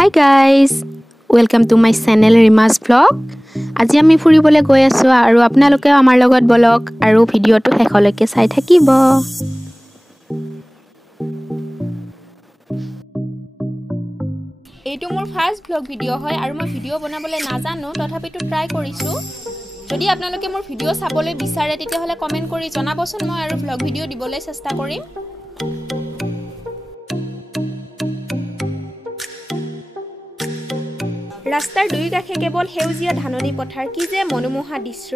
Hi guys, welcome to my channel Rima's vlog. আজি আমি ফুৰিবলৈ গৈ আছো আৰু আপোনালোকে আমাৰ লগত বলক আৰু ভিডিওটো শেষলৈকে চাই থাকিব। এইটো মোৰ ফাৰ্স্ট vlog ভিডিও হয় আৰু মই ভিডিও বনাবলৈ নাজানো তথাপিটো ট্ৰাই কৰিছো। যদি আপোনালোকে মোৰ ভিডিও চাবলৈ বিচাৰে তেতিয়া হলে কমেন্ট কৰি জনাবচোন মই আৰু vlog ভিডিও দিবলৈ চেষ্টা কৰিম। ৰাস্তাৰ দুই কাষে কেৱল সেউজীয়া ধাননি পথাৰ কি যে মনোমোহা দৃশ্য।